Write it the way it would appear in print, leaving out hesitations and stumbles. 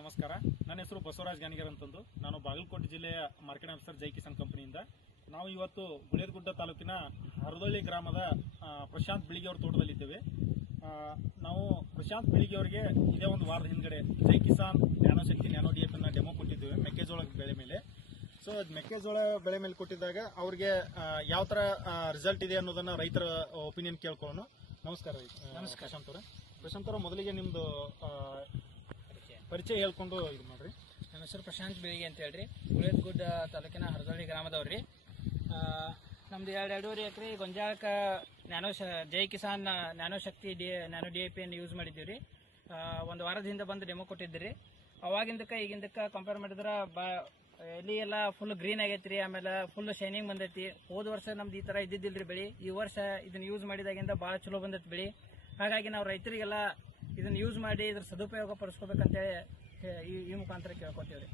ನಮಸ್ಕಾರ. ನನ್ನ ಹೆಸರು ಬಸವರಾಜ್ ಗಾನಿಗರ್ ಅಂತಂದು. ನಾನು ಬಾಗಲಕೋಟೆ ಜಿಲ್ಲೆಯ ಮಾರ್ಕೆಟ್ ಆಫೀಸರ್ ಜೈ ಕಿಸಾನ್ ಕಂಪನಿಯಿಂದ. ನಾವು ಇವತ್ತು ಗುಳೇದಗುಡ್ಡ ತಾಲೂಕಿನ ಹರದೊಳ್ಳಿ ಗ್ರಾಮದ ಪ್ರಶಾಂತ್ ಬಿಳಿಗಿ ಅವರ ತೋಟದಲ್ಲಿದ್ದೇವೆ. ನಾವು ಪ್ರಶಾಂತ್ ಬಿಳಿಗಿ ಅವರಿಗೆ ಇದೇ ಒಂದು ವಾರದ ಹಿಂದ್ಗಡೆ ಜೈ ಕಿಸಾನ್ ನ್ಯಾನೋಶಕ್ತಿ ನ್ಯಾನೋ ಡಿಎಪಿ ಅನ್ನ ಡೆಮೋ ಕೊಟ್ಟಿದ್ದೇವೆ ಮೆಕ್ಕೆಜೋಳ ಬೆಳೆ ಮೇಲೆ. ಸೊ ಮೆಕ್ಕೆಜೋಳ ಬೆಳೆ ಮೇಲೆ ಕೊಟ್ಟಿದ್ದಾಗ ಅವ್ರಿಗೆ ಯಾವ ತರ ರಿಸಲ್ಟ್ ಇದೆ ಅನ್ನೋದನ್ನ ರೈತರ ಒಪಿನಿಯನ್ ಕೇಳ್ಕೊಳ್ಳೋಣ. ನಮಸ್ಕಾರ. ನಮಸ್ಕಾರ ಪ್ರಶಾಂತ್ ಅವರ ಮೊದಲಿಗೆ ನಿಮ್ದು ಪರಿಚಯ ಹೇಳ್ಕೊಂಡು ಇದು ಮಾಡ್ರಿ. ನನ್ನ ಹೆಸರು ಪ್ರಶಾಂತ್ ಬಿಳಿಗಿ ಅಂತ ಹೇಳ್ರಿ. ಗುಳೇದಗುಡ್ಡ ತಾಲೂಕಿನ ಹರದೊಳ್ಳಿ ಗ್ರಾಮದವ್ರಿ. ನಮ್ದು 2.5 ಎಕರೆ ಗೊಂಜಾಳಕ್ಕ ಜೈ ಕಿಸಾನ್ ನ್ಯಾನೋ ಶಕ್ತಿ ನ್ಯಾನೋ DAP ಯೂಸ್ ಮಾಡಿದ್ದೀವಿ. ಒಂದು ವಾರದ ಹಿಂದೆ ಬಂದು ಡೆಮೋ ಕೊಟ್ಟಿದ್ದೀರಿ. ಅವಾಗಿಂದಕ್ಕೆ ಈಗಿಂದಕ್ಕೆ ಕಂಪೇರ್ ಮಾಡಿದ್ರೆ ಎಲ್ಲಿ ಎಲ್ಲ ಫುಲ್ ಗ್ರೀನ್ ಆಗೈತ್ರಿ. ಆಮೇಲೆ ಫುಲ್ ಶೈನಿಂಗ್ ಬಂದೈತಿ. ಹೋದ ವರ್ಷ ನಮ್ದು ಈ ತರ ಇದ್ದಿದ್ದಿಲ್ರಿ ಬೆಳಿ. ಈ ವರ್ಷ ಇದನ್ನ ಯೂಸ್ ಮಾಡಿದಾಗಿಂದ ಭಾಳ ಚಲೋ ಬಂದೈತಿ ಬೆಳಿ. ಹಾಗಾಗಿ ನಾವು ರೈತರಿಗೆಲ್ಲ ಇದನ್ನ ಯೂಸ್ ಮಾಡಿ ಇದ್ರ ಸದುಪಯೋಗ ಪಡಿಸ್ಕೋಬೇಕಂತೇಳಿ ಈ ಮುಖಾಂತರ ಕೇಳ್ಕೊತೀವ್ರಿ.